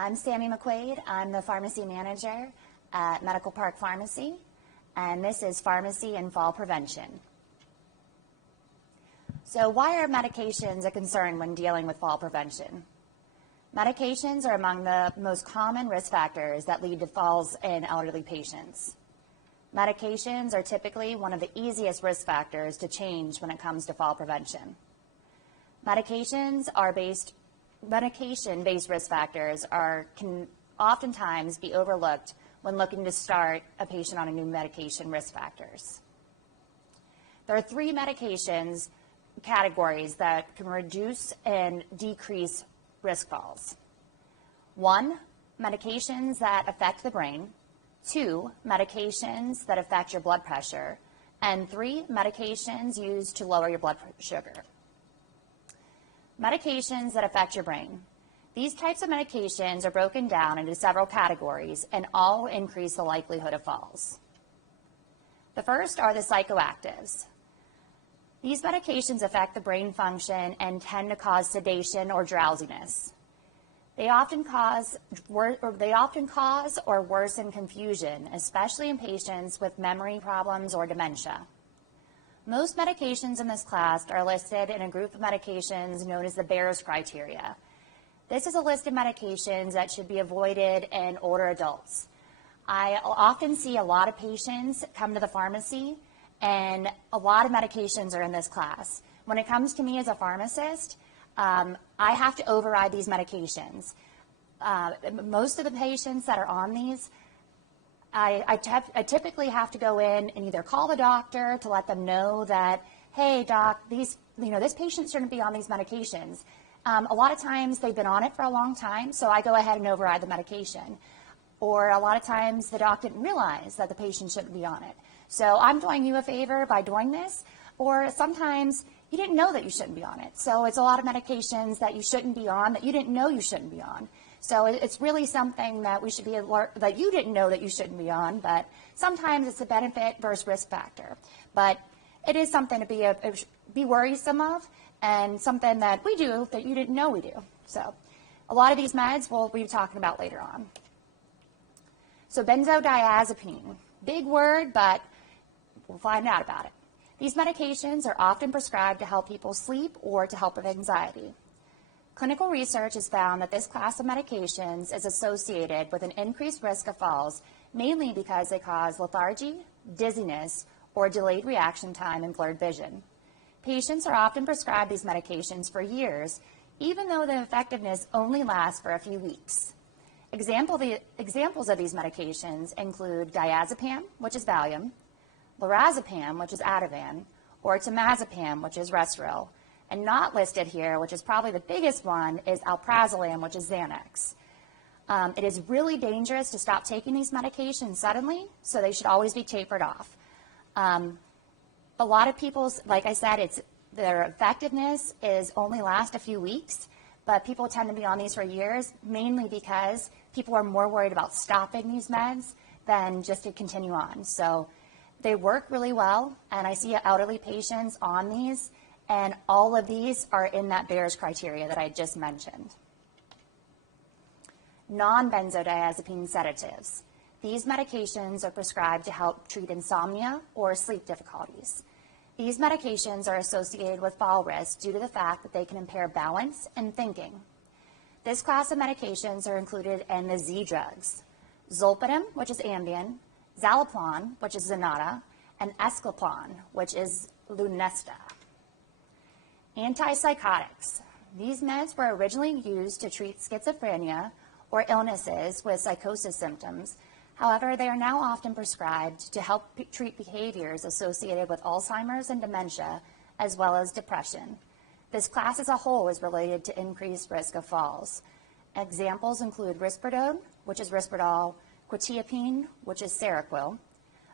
I'm Sammy McQuaid. I'm the pharmacy manager at Medical Park Pharmacy, and this is Pharmacy and Fall Prevention. So why are medications a concern when dealing with fall prevention? Medications are among the most common risk factors that lead to falls in elderly patients. Medications are typically one of the easiest risk factors to change when it comes to fall prevention. Medication-based risk factors can oftentimes be overlooked when looking to start a patient on a new medication risk factors. There are three medications categories that can reduce and decrease risk falls. 1, medications that affect the brain. 2, medications that affect your blood pressure. And 3, medications used to lower your blood sugar. Medications that affect your brain. These types of medications are broken down into several categories and all increase the likelihood of falls. The first are the psychoactives. These medications affect the brain function and tend to cause sedation or drowsiness. They often cause or worsen confusion, especially in patients with memory problems or dementia. Most medications in this class are listed in a group of medications known as the Behr's criteria. This is a list of medications that should be avoided in older adults. I often see a lot of patients come to the pharmacy, and a lot of medications are in this class. When it comes to me as a pharmacist, I have to override these medications. Most of the patients that are on these, I typically have to go in and either call the doctor to let them know that, hey, doc, this patient shouldn't be on these medications. A lot of times they've been on it for a long time, so I go ahead and override the medication. Or a lot of times the doc didn't realize that the patient shouldn't be on it. So I'm doing you a favor by doing this. Or sometimes you didn't know that you shouldn't be on it. So it's a lot of medications that you shouldn't be on that you didn't know you shouldn't be on. So it's really something that we should be alert, that you didn't know that you shouldn't be on, but sometimes it's a benefit versus risk factor. But it is something to be worrisome of, and something that we do that you didn't know we do. So a lot of these meds we'll be talking about later on. So benzodiazepine, big word, but we'll find out about it. These medications are often prescribed to help people sleep or to help with anxiety. Clinical research has found that this class of medications is associated with an increased risk of falls, mainly because they cause lethargy, dizziness, or delayed reaction time and blurred vision. Patients are often prescribed these medications for years, even though the effectiveness only lasts for a few weeks. Examples of these medications include diazepam, which is Valium, lorazepam, which is Ativan, or temazepam, which is Restoril. And not listed here, which is probably the biggest one, is alprazolam, which is Xanax. It is really dangerous to stop taking these medications suddenly, so they should always be tapered off. A lot of people, like I said, their effectiveness is only last a few weeks, but people tend to be on these for years, mainly because people are more worried about stopping these meds than just to continue on. So they work really well, and I see elderly patients on these, and all of these are in that Behr's criteria that I just mentioned. Non-benzodiazepine sedatives. These medications are prescribed to help treat insomnia or sleep difficulties. These medications are associated with fall risk due to the fact that they can impair balance and thinking. This class of medications are included in the Z drugs: Zolpidem, which is Ambien, Zaloplan, which is Zanata, and Escalpon, which is Lunesta. Antipsychotics. These meds were originally used to treat schizophrenia or illnesses with psychosis symptoms. However, they are now often prescribed to help treat behaviors associated with Alzheimer's and dementia, as well as depression. This class as a whole is related to increased risk of falls. Examples include Risperidone, which is Risperdal, Quetiapine, which is Seroquel,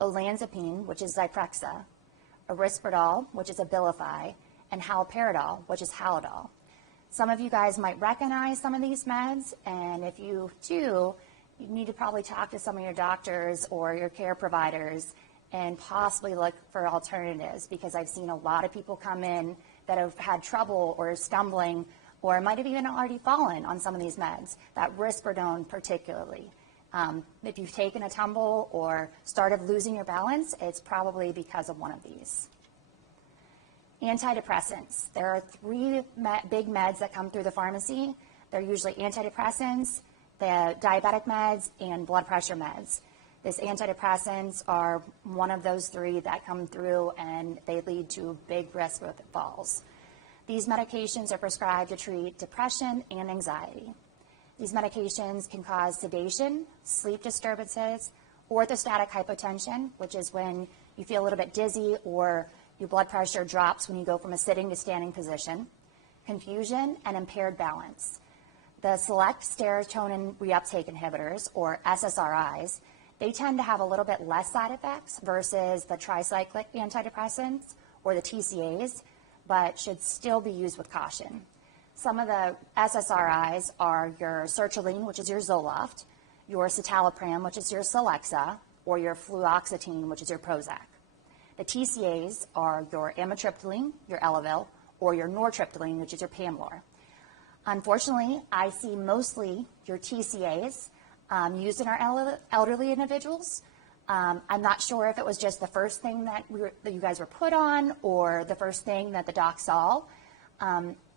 Olanzapine, which is Zyprexa, Arisperdal, which is Abilify, and Haloperidol, which is Halidol. Some of you guys might recognize some of these meds, and if you do, you need to probably talk to some of your doctors or your care providers and possibly look for alternatives, because I've seen a lot of people come in that have had trouble or stumbling or might have even already fallen on some of these meds, that risperidone particularly. If you've taken a tumble or started losing your balance, it's probably because of one of these. Antidepressants. There are three big meds that come through the pharmacy. They're usually antidepressants, the diabetic meds, and blood pressure meds. These antidepressants are one of those three that come through, and they lead to big risk of falls. These medications are prescribed to treat depression and anxiety. These medications can cause sedation, sleep disturbances, orthostatic hypotension, which is when you feel a little bit dizzy or your blood pressure drops when you go from a sitting to standing position, confusion, and impaired balance. The select serotonin reuptake inhibitors, or SSRIs, they tend to have a little bit less side effects versus the tricyclic antidepressants or the TCAs, but should still be used with caution. Some of the SSRIs are your sertraline, which is your Zoloft, your citalopram, which is your Celexa, or your fluoxetine, which is your Prozac. The TCAs are your amitriptyline, your Elavil, or your nortriptyline, which is your Pamlor. Unfortunately, I see mostly your TCAs used in our elderly individuals. I'm not sure if it was just the first thing that you guys were put on or the first thing that the doc saw.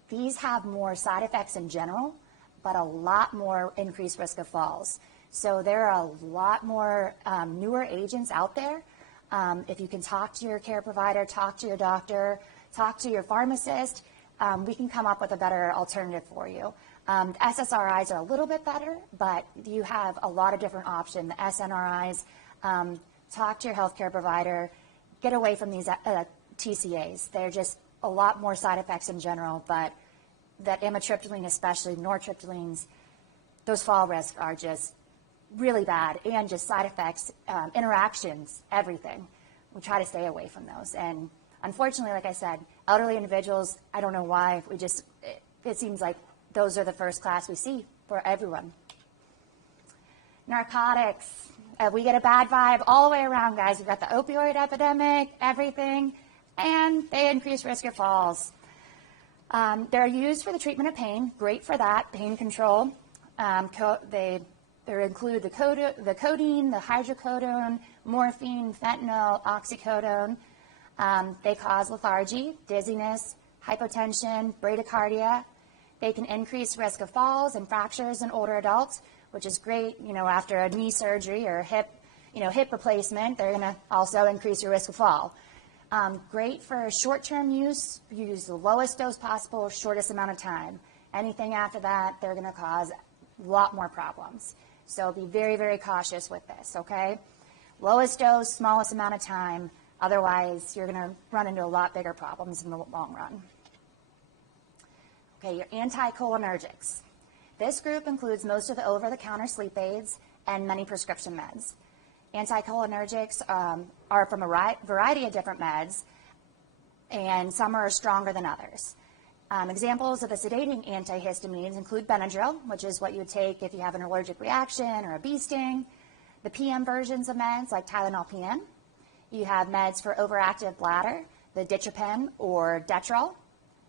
These have more side effects in general, but a lot more increased risk of falls. So there are a lot more newer agents out there. If you can talk to your care provider, talk to your doctor, talk to your pharmacist, we can come up with a better alternative for you. The SSRIs are a little bit better, but you have a lot of different options. The SNRIs, talk to your healthcare provider, get away from these TCAs. They're just a lot more side effects in general, but that amitriptyline, especially nortriptylines, those fall risks are just really bad, and just side effects, interactions, everything. We try to stay away from those. And unfortunately, like I said, elderly individuals, I don't know why, it seems like those are the first class we see for everyone. Narcotics. We get a bad vibe all the way around, guys. We've got the opioid epidemic, everything, and they increase risk of falls. They're used for the treatment of pain, great for that, pain control. They include the codeine, the hydrocodone, morphine, fentanyl, oxycodone. They cause lethargy, dizziness, hypotension, bradycardia. They can increase risk of falls and fractures in older adults, which is great, after a knee surgery or hip replacement. They're going to also increase your risk of fall. Great for short-term use. Use the lowest dose possible, shortest amount of time. Anything after that, they're going to cause a lot more problems. So be very, very cautious with this, okay? Lowest dose, smallest amount of time. Otherwise, you're going to run into a lot bigger problems in the long run. Okay, your anticholinergics. This group includes most of the over-the-counter sleep aids and many prescription meds. Anticholinergics are from a variety of different meds, and some are stronger than others. Examples of the sedating antihistamines include Benadryl, which is what you would take if you have an allergic reaction or a bee sting. The PM versions of meds like Tylenol PM. You have meds for overactive bladder, the Ditropen or Detrol.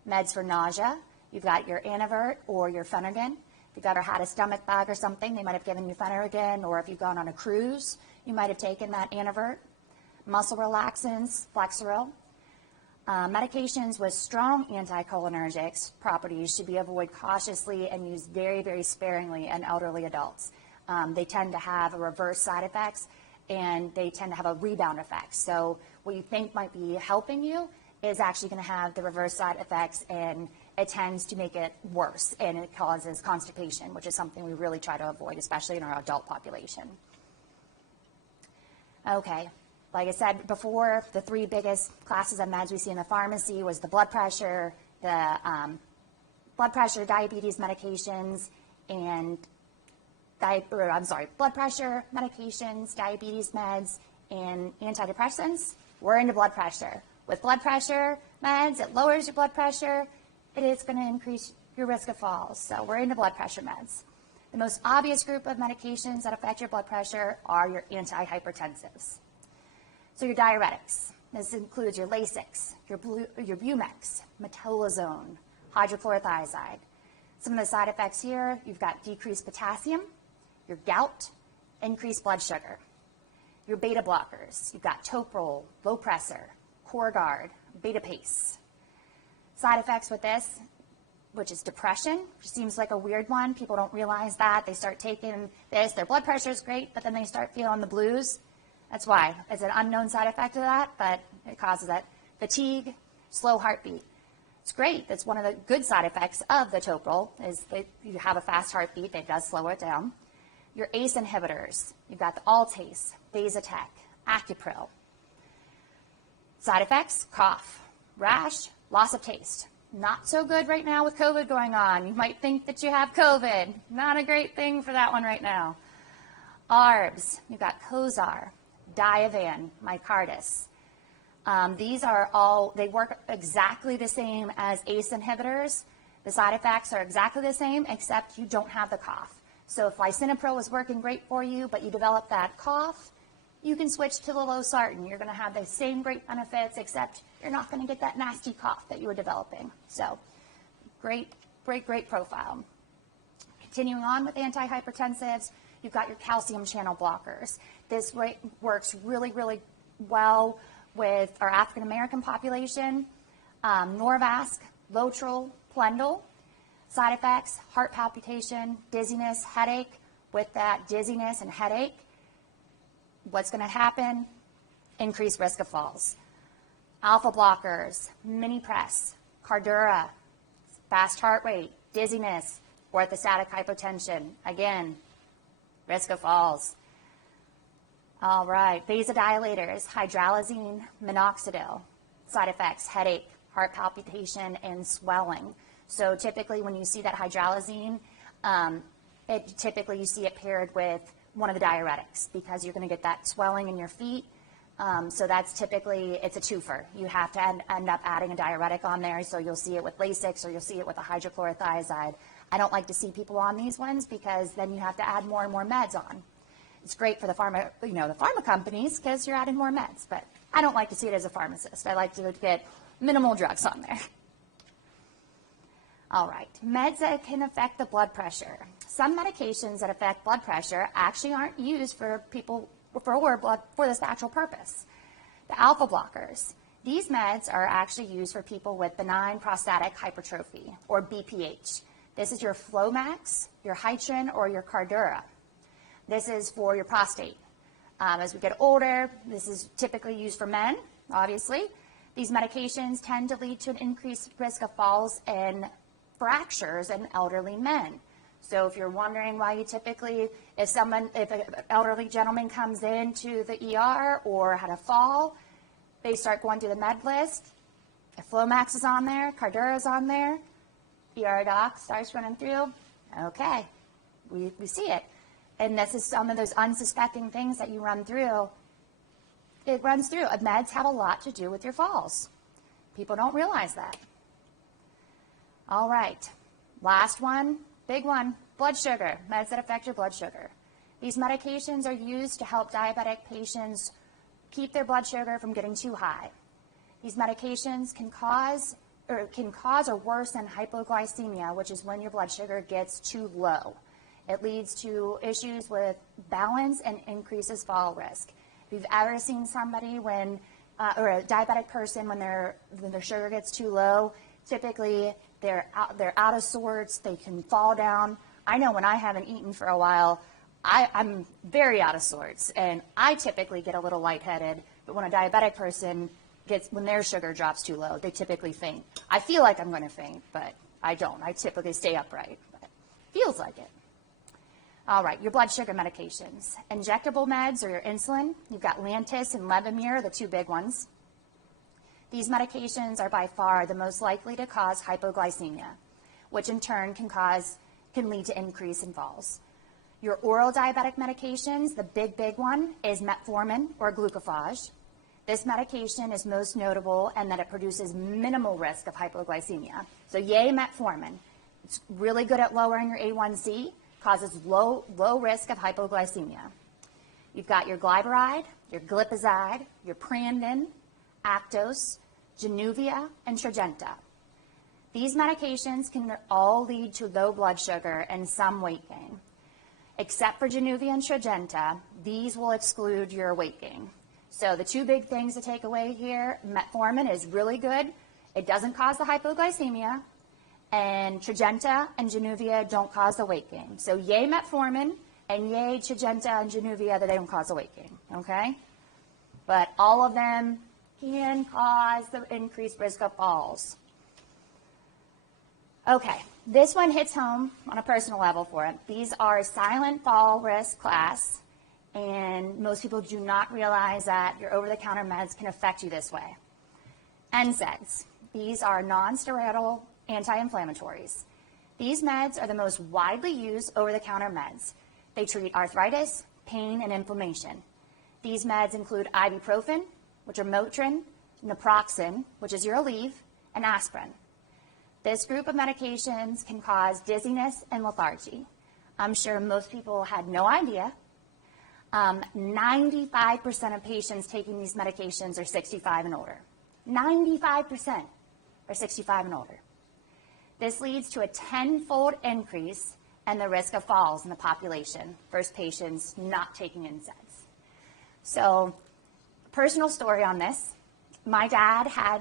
Meds for nausea. You've got your Anavert or your Phenergan. If you've ever had a stomach bug or something, they might have given you Phenergan, or if you've gone on a cruise, you might have taken that Anavert. Muscle relaxants, Flexeril. Medications with strong anticholinergics properties should be avoided cautiously and used very, very sparingly in elderly adults. They tend to have a reverse side effects, and they tend to have a rebound effect. So what you think might be helping you is actually going to have the reverse side effects, and it tends to make it worse, and it causes constipation, which is something we really try to avoid, especially in our adult population. Okay. Like I said before, the three biggest classes of meds we see in the pharmacy was the blood pressure, diabetes medications, and blood pressure medications, diabetes meds, and antidepressants. We're into blood pressure. With blood pressure meds, it lowers your blood pressure. It is going to increase your risk of falls. So we're into blood pressure meds. The most obvious group of medications that affect your blood pressure are your antihypertensives. So your diuretics. This includes your Lasix, your Bumex, metolazone, hydrochlorothiazide. Some of the side effects here, you've got decreased potassium, your gout, increased blood sugar. Your beta blockers, you've got Toprol, Lopressor, Corguard, Beta Pace. Side effects with this, which is depression, which seems like a weird one. People don't realize that. They start taking this, their blood pressure is great, but then they start feeling the blues. That's why. It's an unknown side effect of that, but it causes that. Fatigue, slow heartbeat. It's great. That's one of the good side effects of the Toprol, is that you have a fast heartbeat that does slow it down. Your ACE inhibitors, you've got the Altase, Vasotec, Acupril. Side effects, cough, rash, loss of taste. Not so good right now with COVID going on. You might think that you have COVID. Not a great thing for that one right now. ARBs, you've got Cozar, Diovan, Micardis. These are all, they work exactly the same as ACE inhibitors. The side effects are exactly the same, except you don't have the cough. So if lisinopril was working great for you, but you develop that cough, you can switch to the losartan. You're going to have the same great benefits, except you're not going to get that nasty cough that you were developing. So great, great, great profile. Continuing on with antihypertensives, you've got your calcium channel blockers. This works really, really well with our African American population. Norvasc, Lotrel, Plendil. Side effects, heart palpitation, dizziness, headache. With that dizziness and headache, what's going to happen? Increased risk of falls. Alpha blockers, Minipress, Cardura, fast heart rate, dizziness, orthostatic hypotension. Again, risk of falls. All right, vasodilators, hydralazine, minoxidil. Side effects, headache, heart palpitation, and swelling. So typically when you see that hydralazine, typically you see it paired with one of the diuretics, because you're going to get that swelling in your feet. So that's typically, it's a twofer. You have to end up adding a diuretic on there, so you'll see it with Lasix or you'll see it with a hydrochlorothiazide. I don't like to see people on these ones because then you have to add more and more meds on. It's great for the pharma companies because you're adding more meds, but I don't like to see it as a pharmacist. I like to get minimal drugs on there. All right, meds that can affect the blood pressure. Some medications that affect blood pressure actually aren't used for people for this actual purpose. The alpha blockers. These meds are actually used for people with benign prostatic hypertrophy, or BPH. This is your Flomax, your Hytrin, or your Cardura. This is for your prostate. As we get older, this is typically used for men, obviously. These medications tend to lead to an increased risk of falls and fractures in elderly men. So if you're wondering why you typically, if an elderly gentleman comes into the ER or had a fall, they start going through the med list. If Flomax is on there, Cardura is on there, ER doc starts running through, okay, we see it. And this is some of those unsuspecting things that you run through. It runs through. Meds have a lot to do with your falls. People don't realize that. All right, last one, big one, blood sugar, meds that affect your blood sugar. These medications are used to help diabetic patients keep their blood sugar from getting too high. These medications can cause or worsen hypoglycemia, which is when your blood sugar gets too low. It leads to issues with balance and increases fall risk. If you've ever seen somebody or a diabetic person when their sugar gets too low, typically they're out of sorts, they can fall down. I know when I haven't eaten for a while, I'm very out of sorts, and I typically get a little lightheaded, but when a diabetic person when their sugar drops too low, they typically faint. I feel like I'm going to faint, but I don't. I typically stay upright, but it feels like it. All right, your blood sugar medications. Injectable meds or your insulin, you've got Lantus and Levemir, the two big ones. These medications are by far the most likely to cause hypoglycemia, which in turn can lead to increase in falls. Your oral diabetic medications, the big one is metformin or glucophage. This medication is most notable in that it produces minimal risk of hypoglycemia. So yay, metformin. It's really good at lowering your A1C, causes low risk of hypoglycemia. You've got your glyburide, your glipizide, your Prandin, Actos, Januvia, and Tradjenta. These medications can all lead to low blood sugar and some weight gain. Except for Januvia and Tradjenta, these will exclude your weight gain. So the two big things to take away here, metformin is really good. It doesn't cause the hypoglycemia. And Tradjenta and Januvia don't cause the weight gain. So yay metformin, and yay Tradjenta and Januvia that they don't cause the weight gain, okay? But all of them can cause the increased risk of falls. Okay, this one hits home on a personal level for it. These are silent fall risk class, and most people do not realize that your over-the-counter meds can affect you this way. NSAIDs, these are non-steroidal anti-inflammatories. These meds are the most widely used over-the-counter meds. They treat arthritis, pain, and inflammation. These meds include ibuprofen, which are Motrin, naproxen, which is your Aleve, and aspirin. This group of medications can cause dizziness and lethargy. I'm sure most people had no idea. 95% of patients taking these medications are 65 and older. 95% are 65 and older. This leads to a 10-fold increase in the risk of falls in the population versus patients not taking NSAIDs. So, personal story on this. My dad had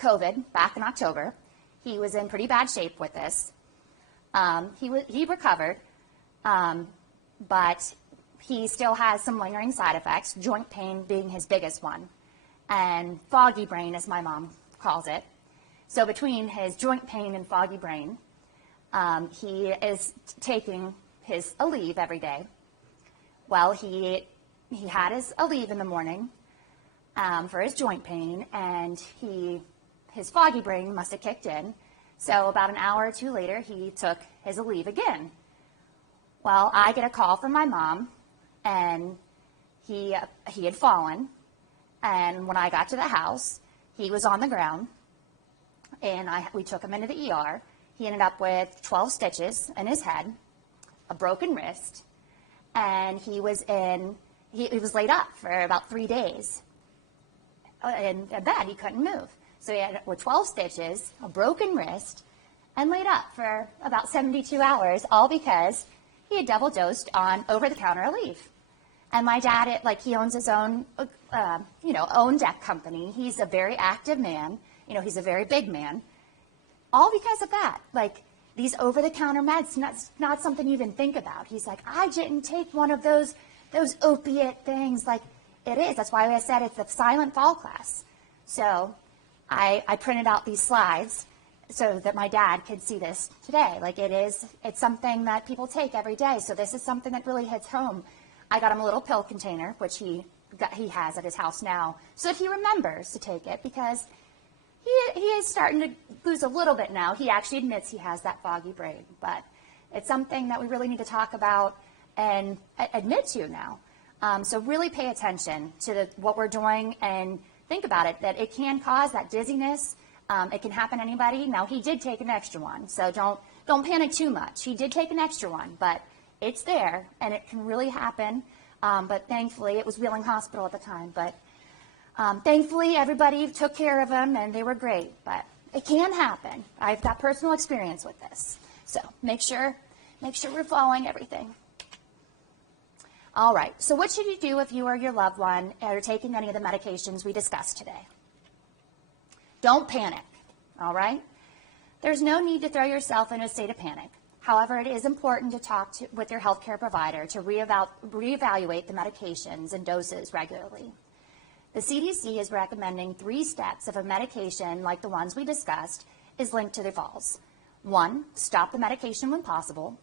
COVID back in October. He was in pretty bad shape with this. He recovered, but he still has some lingering side effects, joint pain being his biggest one, and foggy brain, as my mom calls it. So between his joint pain and foggy brain, he is taking his Aleve every day. Well, he had his Aleve in the morning for his joint pain, and his foggy brain must have kicked in. So about an hour or two later, he took his Aleve again. Well, I get a call from my mom, and he had fallen. And when I got to the house, he was on the ground, and we took him into the ER. He ended up with 12 stitches in his head, a broken wrist, and he was laid up for about 3 days in bed. He couldn't move. So he had with 12 stitches, a broken wrist, and laid up for about 72 hours, all because he had double dosed on over-the-counter Aleve. And my dad, he owns his own, own deck company. He's a very active man. He's a very big man. All because of that. These over-the-counter meds, not something you even think about. He's like, I didn't take one of those opiate things. It is. That's why I said it's a silent fall class. So I printed out these slides so that my dad could see this today. It's something that people take every day. So this is something that really hits home. I got him a little pill container, which he has at his house now, so that he remembers to take it, because he is starting to lose a little bit now. He actually admits he has that foggy brain, but it's something that we really need to talk about and admit to now. So really pay attention to what we're doing and think about it, that it can cause that dizziness. It can happen to anybody. Now, he did take an extra one, so don't panic too much. He did take an extra one, but it's there, and it can really happen. But thankfully, it was Wheeling Hospital at the time. But thankfully, everybody took care of him, and they were great. But it can happen. I've got personal experience with this. So make sure we're following everything. All right. So what should you do if you or your loved one are taking any of the medications we discussed today? Don't panic. All right? There's no need to throw yourself in a state of panic. However, it is important to talk with your healthcare provider to reevaluate the medications and doses regularly. The CDC is recommending 3 steps if a medication, like the ones we discussed, is linked to the falls. 1, stop the medication when possible.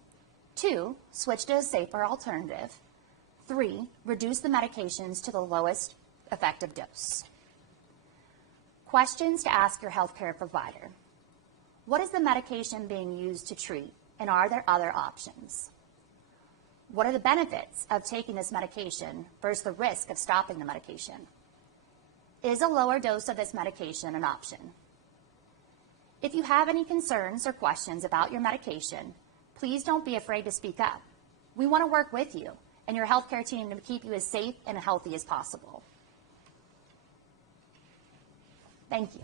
2, switch to a safer alternative. 3, reduce the medications to the lowest effective dose. Questions to ask your healthcare provider. What is the medication being used to treat? And are there other options? What are the benefits of taking this medication versus the risk of stopping the medication? Is a lower dose of this medication an option? If you have any concerns or questions about your medication, please don't be afraid to speak up. We want to work with you and your healthcare team to keep you as safe and healthy as possible. Thank you.